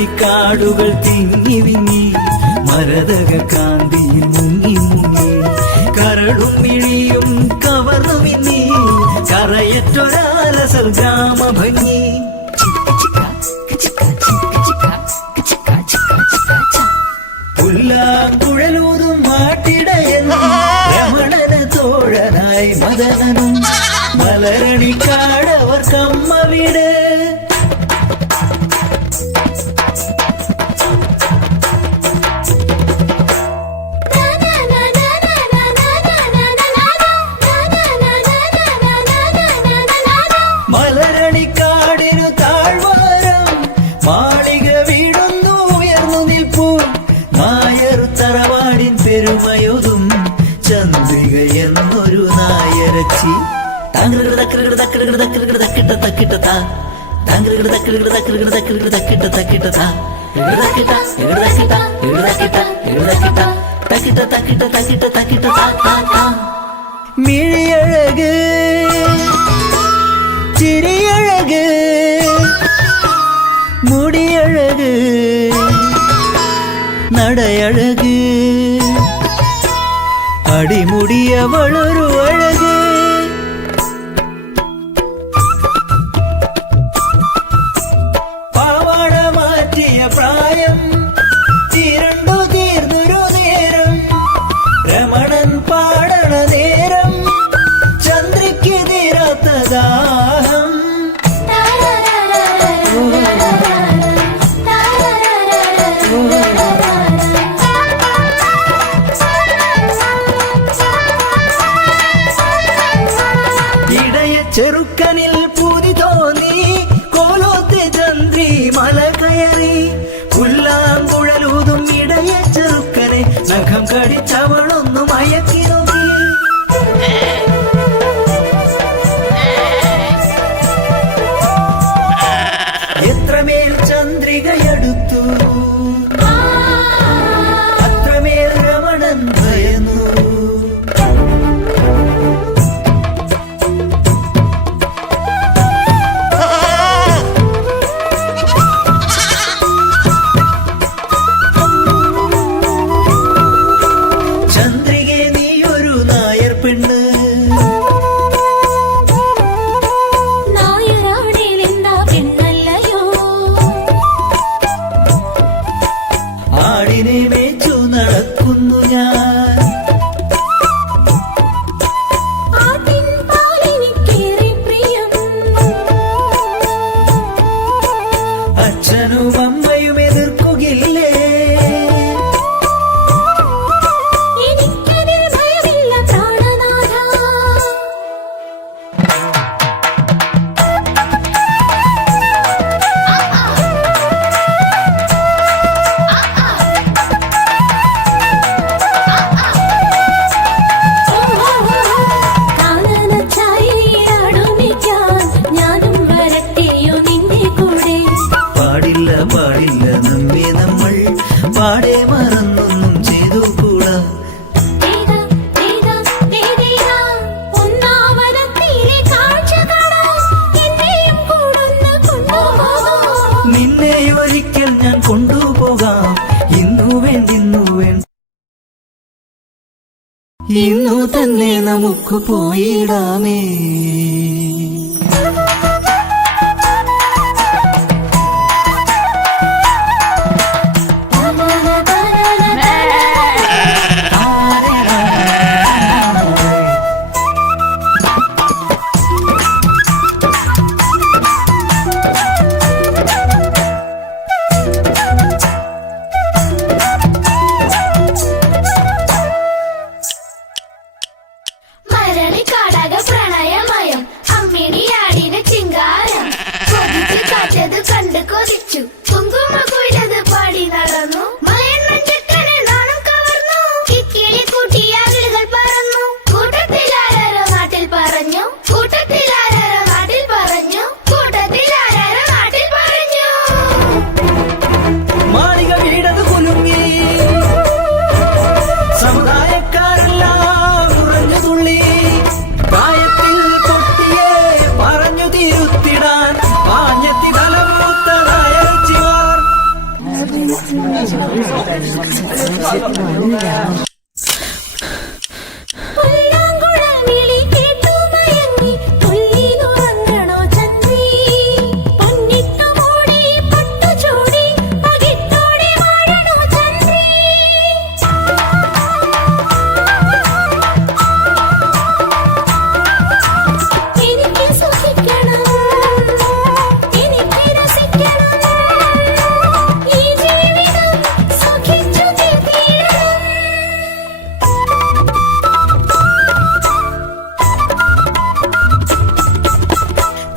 മലരണിക്കാടുകൾ തിങ്ങി വിങ്ങി മരതക കാന്തിയിൽ മുങ്ങി മുങ്ങി കരടും മിഴിയും കവർന്നു വിങ്ങി കറയറ്റൊരാലസൽ ഗ്രാമ ഭംഗി പുല്ലാങ്കുഴലൂതും മാട്ടിടയൻ രമണന തോഴനായി മദനനും മലരണിക്കാടവർ കമ്മ വീട് മലരണിക്കാടിനു താഴ്വാരം മാളിക വീടുന്നു ഉയർന്നു നിൽപ്പൂ നായർ തറവാടിൻ പെരുമയൊതും ചന്ദ്രിക എന്നൊരു നായരച്ചി മിഴിയഴക് ചിരിയഴക് മുടിയഴക് നടയഴക് അടിമുടിയവളൊരു അഴക് പാവാട മാറ്റിയ പ്രായം തീരണ്ടു തീർന്നൊരു നേരം രമണൻ പാടണ നേരം ചന്ദ്രയ്ക്ക് തീരാത്ത ദാഹം ചെറുക്കനിൽ പൂതി തോന്നി കോലോത്ത് ചന്ദ്രി മല കയറി പുല്ലാങ്കുഴലൂതും ഇടയ ചെറുക്കനെ നഖം കടിച്ചവളൊന്നു മയക്കി നോക്കി എത്രമേൽ ചന്ദ്രികയടുത്തു അത്രമേൽ രമണൻ ഭയന്നു ആടിനെ മേച്ചു നടക്കുന്നു ഞാൻ അച്ഛനും അമ്മയും എതിർക്കുകില്ലേ പാടില്ല നമ്മെ നമ്മൾ പാടെ മറന്നൊന്നും ചെയ്തു കൂടാ നിന്നെ ഒരിക്കൽ ഞാൻ കൊണ്ടുപോകാം ഇന്നു ഇന്നു തന്നെ നമുക്ക് പോയിടാമേ മരണിക്കാടക പ്രണയമയം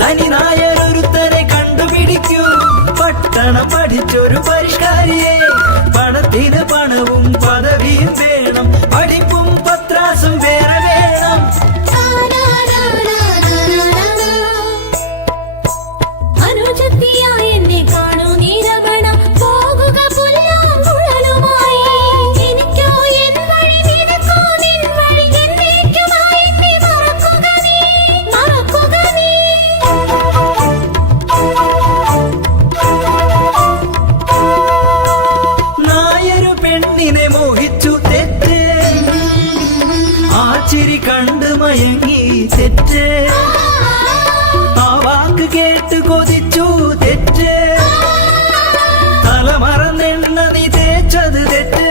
തനിനായൊരുത്തരെ കണ്ടുപിടിക്കൂ, പട്ടണം പഠിച്ചൊരു പരിഷ്കാരിയെ. പണത്തിന് പണവും പദവിയും വേണം, പഠിപ്പും പത്രാസും വേറെ വേണം. പെണ്ണിനെ മോഹിച്ചു തെറ്റ്, ആ ചിരി കണ്ട് മയങ്ങി തെറ്റ്, ആ വാക്ക് കേട്ട് കൊതിച്ചു തെറ്റ്, തലമറന്നെണ്ണ നീ തേച്ചത് തെറ്റ്.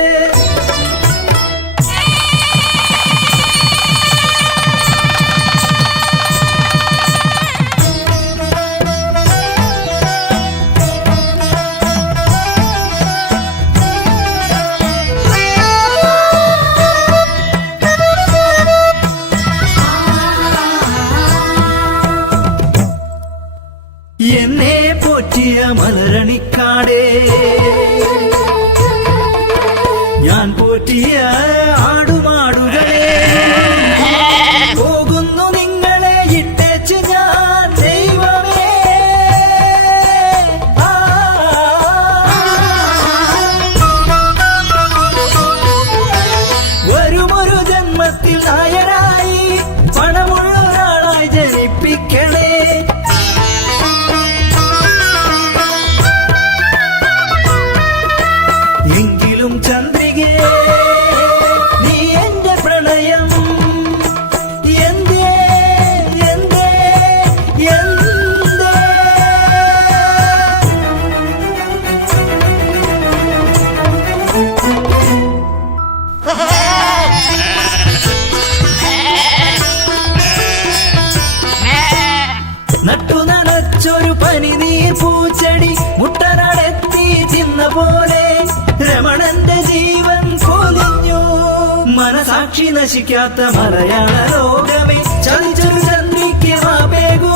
എന്നെ പോറ്റിയ മലരണിക്കാടേ, ഞാൻ പോറ്റിയ ആടുമാടുകളെ, പോകുന്നു നിങ്ങളെ ഇട്ടേച്ച് ഞാൻ ദൈവമേ. വരുമൊരു ജന്മത്തിൽ നായരായി പണമുള്ള ഒരാളായി ജനിപ്പിക്കണേ. എങ്കിലും ചന്ദ്രികേ, നീ എന്റെ പ്രണയം എന്തേ എന്തേ എന്തേ. നട്ടു നനച്ചൊരു പനിനീർ പൂച്ചെടി മുട്ടനാടെത്തി തിന്ന പോലെ രമണന്റെ ജീവൻ പൊലിഞ്ഞു. മനസാക്ഷി നശിക്കാത്ത മലയാള ലോകമേ, ചതിച്ചൊരു ചന്ദ്രിക്ക് മാപേകു